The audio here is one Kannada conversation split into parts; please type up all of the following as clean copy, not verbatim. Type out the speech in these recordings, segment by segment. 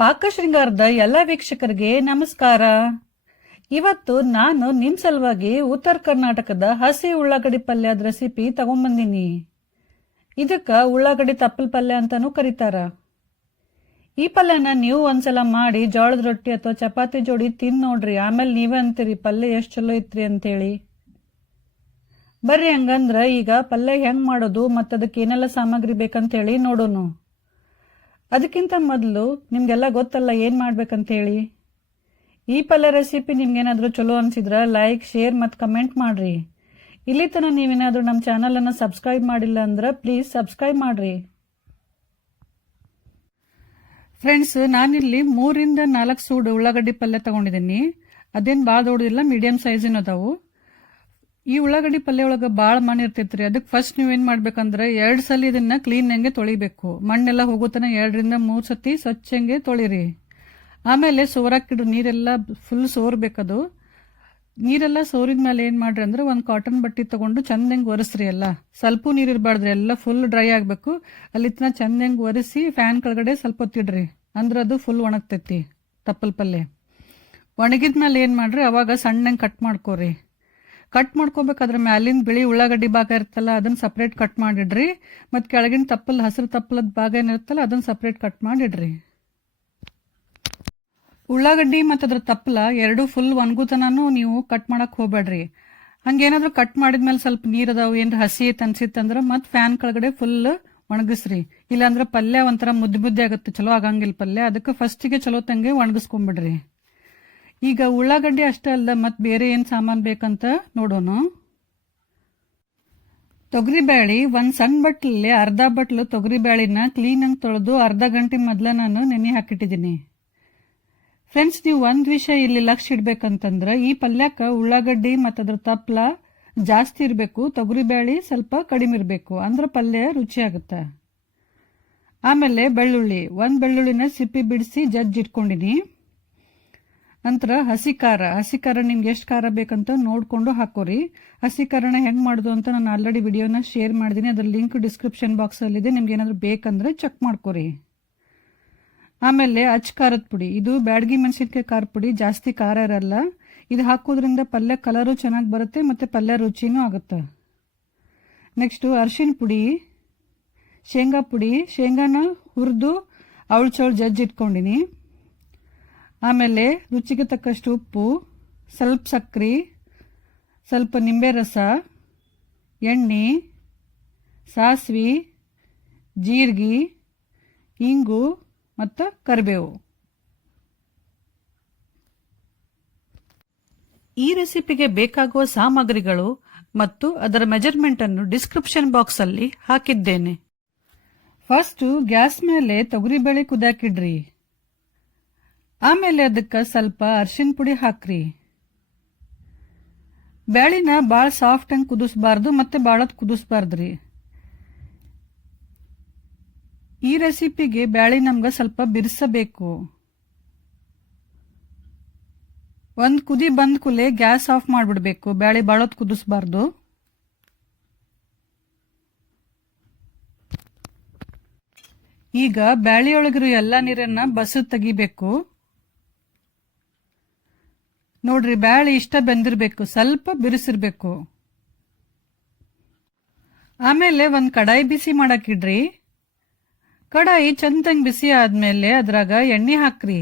ಪಾಕಶೃಂಗಾರದ ಎಲ್ಲ ವೀಕ್ಷಕರಿಗೆ ನಮಸ್ಕಾರ. ಇವತ್ತು ನಾನು ನಿಮ್ ಸಲುವಾಗಿ ಉತ್ತರ ಕರ್ನಾಟಕದ ಹಸಿ ಉಳ್ಳಾಗಡ್ಡಿ ಪಲ್ಯದ ರೆಸಿಪಿ ತಗೊಂಡ್ಬಂದಿನಿ. ಇದಕ್ಕ ಉಳ್ಳಾಗಡ್ಡಿ ತಪ್ಪಲ್ ಪಲ್ಯ ಅಂತಾನೂ ಕರೀತಾರ. ಈ ಪಲ್ಯನ ನೀವು ಒಂದ್ಸಲ ಮಾಡಿ ಜೋಳದ ರೊಟ್ಟಿ ಅಥವಾ ಚಪಾತಿ ಜೋಡಿ ತಿಂದ್ ನೋಡ್ರಿ. ಆಮೇಲೆ ನೀವೇ ಅಂತೀರಿ ಪಲ್ಯ ಎಷ್ಟು ಚಲೋ ಇತ್ರಿ ಅಂತೇಳಿ. ಬರ್ರಿ ಹಂಗಂದ್ರ ಈಗ ಪಲ್ಯ ಹೆಂಗ್ ಮಾಡೋದು ಮತ್ತದಕ್ಕೆ ಏನೆಲ್ಲ ಸಾಮಗ್ರಿ ಬೇಕಂತೇಳಿ ನೋಡೋನು. ಅದಕ್ಕಿಂತ ಮೊದಲು ನಿಮ್ಗೆಲ್ಲ ಗೊತ್ತಲ್ಲ ಏನ್ ಮಾಡ್ಬೇಕಂತ ಹೇಳಿ. ಈ ಪಲ್ಯ ರೆಸಿಪಿ ನಿಮ್ಗೇನಾದ್ರೂ ಚಲೋ ಅನ್ಸಿದ್ರ ಲೈಕ್, ಶೇರ್ ಮತ್ತು ಕಮೆಂಟ್ ಮಾಡ್ರಿ. ಇಲ್ಲಿ ತನಕ ನೀವೇನಾದ್ರೂ ನಮ್ಮ ಚಾನಲ್ ಅನ್ನ ಸಬ್ಸ್ಕ್ರೈಬ್ ಮಾಡಿಲ್ಲ ಅಂದ್ರೆ ಪ್ಲೀಸ್ ಸಬ್ಸ್ಕ್ರೈಬ್ ಮಾಡ್ರಿ. ಫ್ರೆಂಡ್ಸ್, ನಾನಿಲ್ಲಿ 3 ರಿಂದ 4 ಸೂಡು ಉಳ್ಳಾಗಡ್ಡಿ ಪಲ್ಯ ತಗೊಂಡಿದ್ದೀನಿ. ಅದೇನು ಭಾಳ ದೊಡ್ಡದಿಲ್ಲ, ಮೀಡಿಯಂ ಸೈಜಿನ ಅದಾವು. ಈ ಉಳ್ಳಾಗಡ್ಡಿ ಪಲ್ಯ ಒಳಗೆ ಭಾಳ ಮಣ್ಣು ಇರ್ತೈತ್ರಿ. ಅದಕ್ಕೆ ಫಸ್ಟ್ ನೀವೇನ್ ಮಾಡ್ಬೇಕಂದ್ರೆ 2 ಸಲ ಇದನ್ನ ಕ್ಲೀನ್ ಹಂಗೆ ತೊಳಿಬೇಕು. ಮಣ್ಣೆಲ್ಲ ಹೋಗೋತನ 2 ರಿಂದ 3 ಸತಿ ಸ್ವಚ್ಛಂಗೆ ತೊಳಿರಿ. ಆಮೇಲೆ ಸೋರಾಕಿಡ್ರಿ, ನೀರೆಲ್ಲ ಫುಲ್ ಸೋರ್ಬೇಕದು. ನೀರೆಲ್ಲ ಸೋರಿದ್ಮೇಲೆ ಏನ್ ಮಾಡ್ರಿ ಅಂದ್ರೆ ಒಂದು ಕಾಟನ್ ಬಟ್ಟೆ ತಗೊಂಡು ಚಂದಂಗೆ ಒರೆಸ್ರಿ. ಎಲ್ಲ ಸ್ವಲ್ಪ ನೀರು ಇರಬಾರ್ದ್ರಿ, ಎಲ್ಲ ಫುಲ್ ಡ್ರೈ ಆಗ್ಬೇಕು. ಅಲ್ಲಿ ಚಂದಂಗೆ ಒರೆಸಿ ಫ್ಯಾನ್ ಕೆಳಗಡೆ ಸ್ವಲ್ಪ ಹೊತ್ತಿಡ್ರಿ. ಅಂದ್ರೆ ಅದು ಫುಲ್ ಒಣಗ್ತೈತಿ ತಪ್ಪಲ್ ಪಲ್ಯ. ಒಣಗಿದ್ಮೇಲೆ ಏನ್ ಮಾಡ್ರಿ ಅವಾಗ ಸಣ್ಣಂಗೆ ಕಟ್ ಮಾಡ್ಕೋರಿ. ಕಟ್ ಮಾಡ್ಕೋಬೇಕಾದ್ರೆ ಮ್ಯಾಲಿನ ಬಿಳಿ ಉಳ್ಳಾಗಡ್ಡಿ ಭಾಗ ಇರ್ತಲ್ಲ ಅದನ್ನ ಸಪ್ರೇಟ್ ಕಟ್ ಮಾಡಿಡ್ರಿ. ಮತ್ತು ಕೆಳಗಿನ ತಪ್ಪಲ್ ಹಸಿರು ತಪ್ಪಲದ ಭಾಗ ಏನಿರುತ್ತಲ್ಲ ಅದನ್ನ ಸಪ್ರೇಟ್ ಕಟ್ ಮಾಡಿಡ್ರಿ. ಉಳ್ಳಾಗಡ್ಡಿ ಮತ್ತು ಅದ್ರ ತಪ್ಪಲ ಎರಡು ಫುಲ್ ಒಣಗುತನೂ ನೀವು ಕಟ್ ಮಾಡಕ್ ಹೋಗ್ಬೇಡ್ರಿ. ಹಂಗೇನಾದ್ರೂ ಕಟ್ ಮಾಡಿದ್ಮೇಲೆ ಸ್ವಲ್ಪ ನೀರ್ ಅದಾವು ಏನ್ರ ಹಸಿ ಅನ್ಸಿತ್ತಂದ್ರ ಮತ್ತೆ ಫ್ಯಾನ್ ಕೆಳಗಡೆ ಫುಲ್ ಒಣಗಿಸ್ರಿ. ಇಲ್ಲಾಂದ್ರೆ ಪಲ್ಯ ಒಂಥರ ಮುದ್ದೆ ಆಗುತ್ತೆ, ಚಲೋ ಆಗಂಗಿಲ್ಲ ಪಲ್ಯ. ಅದಕ್ಕೆ ಫಸ್ಟಿಗೆ ಚಲೋ ತಂಗೆ ಒಣಗಿಸ್ಕೊಂಡ್ಬಿಡ್ರಿ. ಈಗ ಉಳ್ಳಾಗಡ್ಡಿ ಅಷ್ಟೇ ಅಲ್ಲ, ಮತ್ತೆ ಬೇರೆ ಏನು ಸಾಮಾನು ಬೇಕಂತ ನೋಡೋಣ. ತೊಗರಿಬೇಳೆ, ಒಂದು ಸಣ್ಣ ಬಟ್ಲಲ್ಲಿ ಅರ್ಧ ಬಟ್ಲು ತೊಗರಿಬೇಳೆನ ಕ್ಲೀನಾಗಿ ತೊಳೆದು ಅರ್ಧ ಗಂಟೆ ಮೊದಲ ನಾನು ನೆನೆ ಹಾಕಿಟ್ಟಿದ್ದೀನಿ. ಫ್ರೆಂಡ್ಸ್, ನೀವು ಒಂದು ವಿಷಯ ಇಲ್ಲಿ ಲಕ್ಷ್ಯ ಇಡ್ಬೇಕಂತಂದ್ರೆ ಈ ಪಲ್ಯಕ್ಕೆ ಉಳ್ಳಾಗಡ್ಡಿ ಮತ್ತು ಅದ್ರ ತಪ್ಪಲ ಜಾಸ್ತಿ ಇರಬೇಕು, ತೊಗರಿಬೇಳೆ ಸ್ವಲ್ಪ ಕಡಿಮೆ ಇರಬೇಕು, ಅಂದ್ರೆ ಪಲ್ಯ ರುಚಿ ಆಗುತ್ತೆ. ಆಮೇಲೆ ಬೆಳ್ಳುಳ್ಳಿ, ಒಂದು ಬೆಳ್ಳುಳ್ಳಿನ ಸಿಪ್ಪಿ ಬಿಡಿಸಿ ಇಟ್ಕೊಂಡಿನಿ. ನಂತರ ಹಸಿ ಖಾರ ನಿಮ್ಗೆ ಎಷ್ಟು ಖಾರ ಬೇಕಂತ ನೋಡ್ಕೊಂಡು ಹಾಕೋರಿ. ಹಸಿ ಖಾರನ ಹೆಂಗ್ ಮಾಡೋದು ಅಂತ ನಾನು ಆಲ್ರೆಡಿ ವಿಡಿಯೋನ ಶೇರ್ ಮಾಡಿದೀನಿ. ಅದ್ರ ಲಿಂಕ್ ಡಿಸ್ಕ್ರಿಪ್ಷನ್ ಬಾಕ್ಸ್ ಅಲ್ಲಿ ಇದೆ, ನಿಮ್ಗೆ ಏನಾದ್ರು ಬೇಕಂದ್ರೆ ಚೆಕ್ ಮಾಡ್ಕೋರಿ. ಆಮೇಲೆ ಖಾರದ ಪುಡಿ, ಇದು ಬ್ಯಾಡಗಿ ಮೆಣಸಿನಕಾಯಿ ಖಾರ ಪುಡಿ, ಜಾಸ್ತಿ ಖಾರ ಇರಲ್ಲ. ಇದು ಹಾಕೋದ್ರಿಂದ ಪಲ್ಯ ಕಲರು ಚೆನ್ನಾಗಿ ಬರುತ್ತೆ ಮತ್ತೆ ಪಲ್ಯ ರುಚಿನೂ ಆಗುತ್ತೆ. ನೆಕ್ಸ್ಟ್ ಅರಿಶಿನ ಪುಡಿ, ಶೇಂಗಾ ಪುಡಿ, ಶೇಂಗಾನ ಹುರಿದು ಅವಳು ಚೌಳು ಇಟ್ಕೊಂಡಿನಿ. ಆಮೇಲೆ ರುಚಿಗೆ ತಕ್ಕಷ್ಟು ಉಪ್ಪು, ಸ್ವಲ್ಪ ಸಕ್ಕರೆ, ಸ್ವಲ್ಪ ನಿಂಬೆ ರಸ, ಎಣ್ಣೆ, ಸಾಸಿವೆ, ಜೀರಿಗೆ, ಇಂಗು ಮತ್ತು ಕರಿಬೇವು. ಈ ರೆಸಿಪಿಗೆ ಬೇಕಾಗುವ ಸಾಮಗ್ರಿಗಳು ಮತ್ತು ಅದರ ಮೆಜರ್ಮೆಂಟ್ ಅನ್ನು ಡಿಸ್ಕ್ರಿಪ್ಷನ್ ಬಾಕ್ಸ್ ಅಲ್ಲಿ ಹಾಕಿದ್ದೇನೆ. ಫಸ್ಟ್ ಗ್ಯಾಸ್ ಮೇಲೆ ತೊಗರಿಬೇಳೆ ಕುದಾಕಿಡ್ರಿ. ಆಮೇಲೆ ಅದಕ್ಕೆ ಸ್ವಲ್ಪ ಅರಿಶಿನ ಪುಡಿ ಹಾಕ್ರಿ. ಬ್ಯಾಳಿನ ಭಾಳ ಸಾಫ್ಟ್ ಆಗಿ ಕುದಿಸ್ಬಾರ್ದು ಮತ್ತೆ ಭಾಳತ್ ಕುದಿಸ್ಬಾರ್ದ್ರಿ. ಈ ರೆಸಿಪಿಗೆ ಬ್ಯಾಳಿ ನಮ್ಗೆ ಸ್ವಲ್ಪ ಬಿರ್ಸಬೇಕು. ಒಂದು ಕುದಿ ಬಂದ ಕೂಲೆ ಗ್ಯಾಸ್ ಆಫ್ ಮಾಡಿಬಿಡ್ಬೇಕು. ಬ್ಯಾಳಿ ಭಾಳತ್ ಕುದಿಸ್ಬಾರ್ದು. ಈಗ ಬ್ಯಾಳಿಯೊಳಗಿರೋ ಎಲ್ಲ ನೀರನ್ನ ಬಸದ್ ತೆಗಿಬೇಕು. ನೋಡ್ರಿ, ಬ್ಯಾಳಿ ಇಷ್ಟ ಬೆಂದಿರ್ಬೇಕು, ಸ್ವಲ್ಪ ಬಿರುಸಿರ್ಬೇಕು. ಆಮೇಲೆ ಒಂದು ಕಡಾಯಿ ಬಿಸಿ ಮಾಡಾಕಿಡ್ರಿ. ಕಡಾಯಿ ಚಂದಂಗ್ ಬಿಸಿ ಆದ್ಮೇಲೆ ಅದ್ರಾಗ ಎಣ್ಣೆ ಹಾಕ್ರಿ.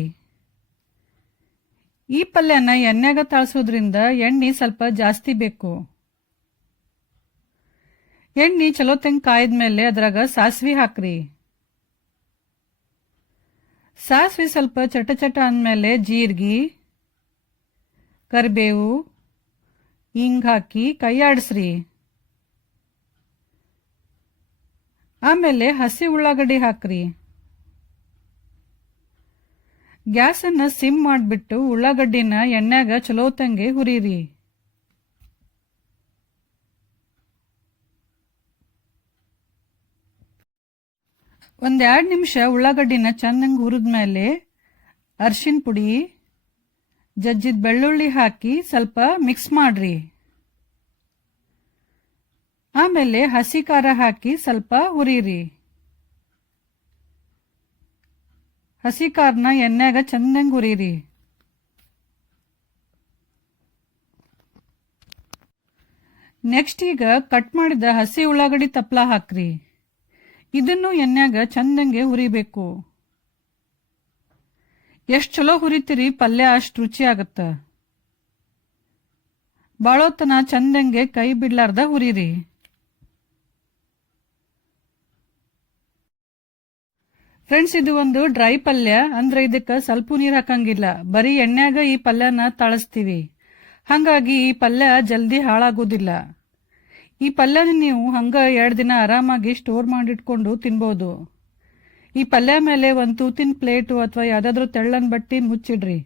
ಈ ಪಲ್ಯನ ಎಣ್ಣೆಗ ತಾಳ್ಸೋದ್ರಿಂದ ಎಣ್ಣೆ ಸ್ವಲ್ಪ ಜಾಸ್ತಿ ಬೇಕು. ಎಣ್ಣೆ ಚಲೋ ತಂಗ್ ಕಾಯ್ದ್ಮೇಲೆ ಅದ್ರಾಗ ಸಾಸಿವೆ ಹಾಕ್ರಿ. ಸಾಸಿವೆ ಸ್ವಲ್ಪ ಚಟ ಅಂದ್ಮೇಲೆ ಜೀರಿಗೆ, ಕರಿಬೇವು, ಹಿಂಗ್ ಹಾಕಿ ಕೈ ಆಡಿಸ್ರಿ. ಆಮೇಲೆ ಹಸಿ ಉಳ್ಳಾಗಡ್ಡಿ ಹಾಕ್ರಿ. ಗ್ಯಾಸನ್ನ ಸಿಮ್ ಮಾಡಿಬಿಟ್ಟು ಉಳ್ಳಾಗಡ್ಡಿನ ಎಣ್ಣೆಗ ಚಲೋ ತಂಗೆ ಹುರಿರಿ. ಒಂದು 2 ನಿಮಿಷ ಉಳ್ಳಾಗಡ್ಡಿನ ಚೆನ್ನಾಗಿ ಹುರಿದ್ಮೇಲೆ ಅರಿಶಿನ ಪುಡಿ, ಜಜ್ಜಿದ ಬೆಳ್ಳುಳ್ಳಿ ಹಾಕಿ ಸ್ವಲ್ಪ ಮಿಕ್ಸ್ ಮಾಡ್ರಿ. ಆಮೇಲೆ ಹಸಿ ಖಾರ ಹಾಕಿ ಸ್ವಲ್ಪ ಹುರಿರಿ. ಹಸಿ ಕಾರ್ನ ಎಣ್ಣೆಗ ಚಂದಂಗ್ ಹುರಿರಿ. ನೆಕ್ಸ್ಟ್ ಈಗ ಕಟ್ ಮಾಡಿದ ಹಸಿ ಉಳ್ಳಾಗಡ್ಡಿ ತಪ್ಪಲ ಹಾಕ್ರಿ. ಇದನ್ನು ಎಣ್ಣೆಗ ಚಂದಂಗೆ ಹುರಿಬೇಕು. ಎಷ್ಟ್ ಚಲೋ ಹುರಿತೀರಿ ಪಲ್ಯ ಅಷ್ಟ್ ರುಚಿ ಆಗತ್ತ. ಬಾಳೋತನ ಚಂದಂಗೆ ಕೈ ಬಿಡ್ಲಾರ್ದ ಹುರಿರಿ. ಫ್ರೆಂಡ್ಸ್, ಇದು ಒಂದು ಡ್ರೈ ಪಲ್ಯ ಅಂದ್ರೆ ಇದಕ್ಕ ಸ್ವಲ್ಪ ನೀರ್ ಹಾಕಂಗಿಲ್ಲ. ಬರೀ ಎಣ್ಣೆಗ ಈ ಪಲ್ಯನ ತಾಳಿಸ್ತೀವಿ. ಹಂಗಾಗಿ ಈ ಪಲ್ಯ ಜಲ್ದಿ ಹಾಳಾಗೋದಿಲ್ಲ. ಈ ಪಲ್ಯನ ನೀವು ಹಂಗ 2 ದಿನ ಆರಾಮಾಗಿ ಸ್ಟೋರ್ ಮಾಡಿಟ್ಕೊಂಡು ತಿನ್ಬೋದು. ಈ ಪಲ್ಯ ಮೇಲೆ ಒಂದು ತೂತಿನ ಪ್ಲೇಟು ಅಥವಾ ಯಾವ್ದಾದ್ರು ತೆಳ್ಳನ್ ಬಟ್ಟಿ ಮುಚ್ಚಿಡ್ರಿ.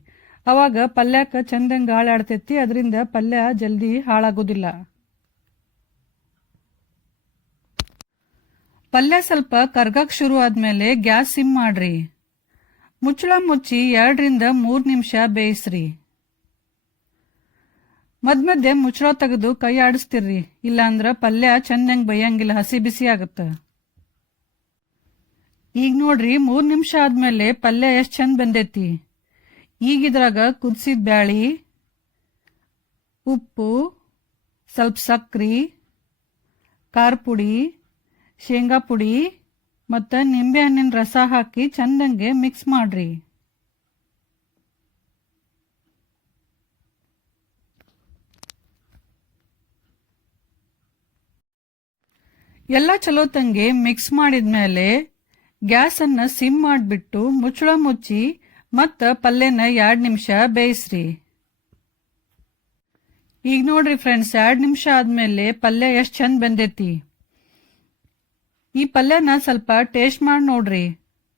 ಅವಾಗ ಪಲ್ಯಕ್ಕ ಚಂದಂಗ್ ಗಾಳಿ ಆಡ್ತೈತಿ. ಅದರಿಂದ ಪಲ್ಯ ಜಲ್ದಿ ಹಾಳಾಗೋದಿಲ್ಲ. ಪಲ್ಯ ಸ್ವಲ್ಪ ಕರ್ಗಕ್ ಶುರು ಆದ್ಮೇಲೆ ಗ್ಯಾಸ್ ಸಿಮ್ ಮಾಡ್ರಿ. ಮುಚ್ಚಳ ಮುಚ್ಚಿ 2 ರಿಂದ 3 ನಿಮಿಷ ಬೇಯಿಸ್ರಿ. ಮಧ್ಯ ಮುಚ್ಚಳ ತೆಗೆದು ಕೈ ಆಡಿಸ್ತಿರ್ರಿ. ಇಲ್ಲಾಂದ್ರ ಪಲ್ಯ ಚಂದಂಗ್ ಬೇಯಂಗಿಲ್ಲ, ಹಸಿ ಬಿಸಿ ಆಗತ್ತ. ಈಗ ನೋಡ್ರಿ 3 ನಿಮಿಷ ಆದ್ಮೇಲೆ ಪಲ್ಯ ಎಷ್ಟ್ ಚಂದ ಬಂದೈತಿ. ಈಗಿದ್ರಾಗ ಕುದಿಸಿದ ಬ್ಯಾಳಿ, ಉಪ್ಪು, ಸ್ವಲ್ಪ ಸಕ್ರಿ, ಖಾರ ಪುಡಿ, ಶೇಂಗಾ ಪುಡಿ ಮತ್ತು ನಿಂಬೆ ಹಣ್ಣಿನ ರಸ ಹಾಕಿ ಚಂದಂಗೆ ಮಿಕ್ಸ್ ಮಾಡ್ರಿ. ಎಲ್ಲ ಚಲೋತಂಗೆ ಮಿಕ್ಸ್ ಮಾಡಿದ್ಮೇಲೆ ಗ್ಯಾಸನ್ನ ಸಿಮ್ ಮಾಡಿಬಿಟ್ಟು ಮುಚ್ಚಳ ಮುಚ್ಚಿ ಮತ್ತ ಪಲ್ಯನ 2 ನಿಮಿಷ ಬೇಯಿಸ್ರಿ. ಈಗ ನೋಡ್ರಿ ಫ್ರೆಂಡ್ಸ್, 2 ನಿಮಿಷ ಆದ್ಮೇಲೆ ಪಲ್ಯ ಎಷ್ಟ್ ಚಂದ ಬಂದೈತಿ. ಈ ಪಲ್ಯನ ಸ್ವಲ್ಪ ಟೇಸ್ಟ್ ಮಾಡಿ ನೋಡ್ರಿ.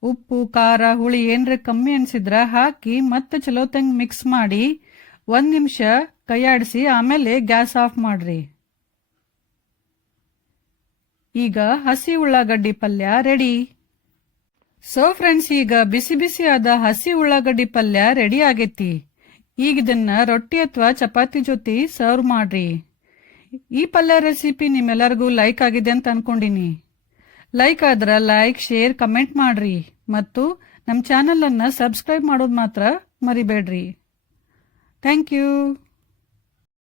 ಉಪ್ಪು, ಖಾರ, ಹುಳಿ ಏನ್ರ ಕಮ್ಮಿ ಅನ್ಸಿದ್ರ ಹಾಕಿ ಮತ್ತೆ ಚಲೋತಂಗ್ ಮಿಕ್ಸ್ ಮಾಡಿ 1 ನಿಮಿಷ ಕೈಯಾಡಿಸಿ ಆಮೇಲೆ ಗ್ಯಾಸ್ ಆಫ್ ಮಾಡ್ರಿ. ಈಗ ಹಸಿ ಉಳ್ಳಾಗಡ್ಡಿ ಪಲ್ಯ ರೆಡಿ. ಸೊ ಫ್ರೆಂಡ್ಸ್, ಈಗ ಬಿಸಿ ಬಿಸಿ ಆದ ಹಸಿ ಉಳ್ಳಾಗಡ್ಡಿ ಪಲ್ಯ ರೆಡಿ ಆಗೈತಿ. ಈಗ ಇದನ್ನ ರೊಟ್ಟಿ ಅಥವಾ ಚಪಾತಿ ಜೊತೆ ಸರ್ವ್ ಮಾಡ್ರಿ. ಈ ಪಲ್ಯ ರೆಸಿಪಿ ನಿಮ್ಮೆಲ್ಲರಿಗೂ ಲೈಕ್ ಆಗಿದೆ ಅಂತ ಅನ್ಕೊಂಡಿನಿ. ಲೈಕ್ ಆದ್ರ ಲೈಕ್, ಶೇರ್, ಕಮೆಂಟ್ ಮಾಡ್ರಿ ಮತ್ತು ನಮ್ಮ ಚಾನಲ್ ಅನ್ನ ಸಬ್ಸ್ಕ್ರೈಬ್ ಮಾಡೋದು ಮಾತ್ರ ಮರಿಬೇಡ್ರಿ. Thank you.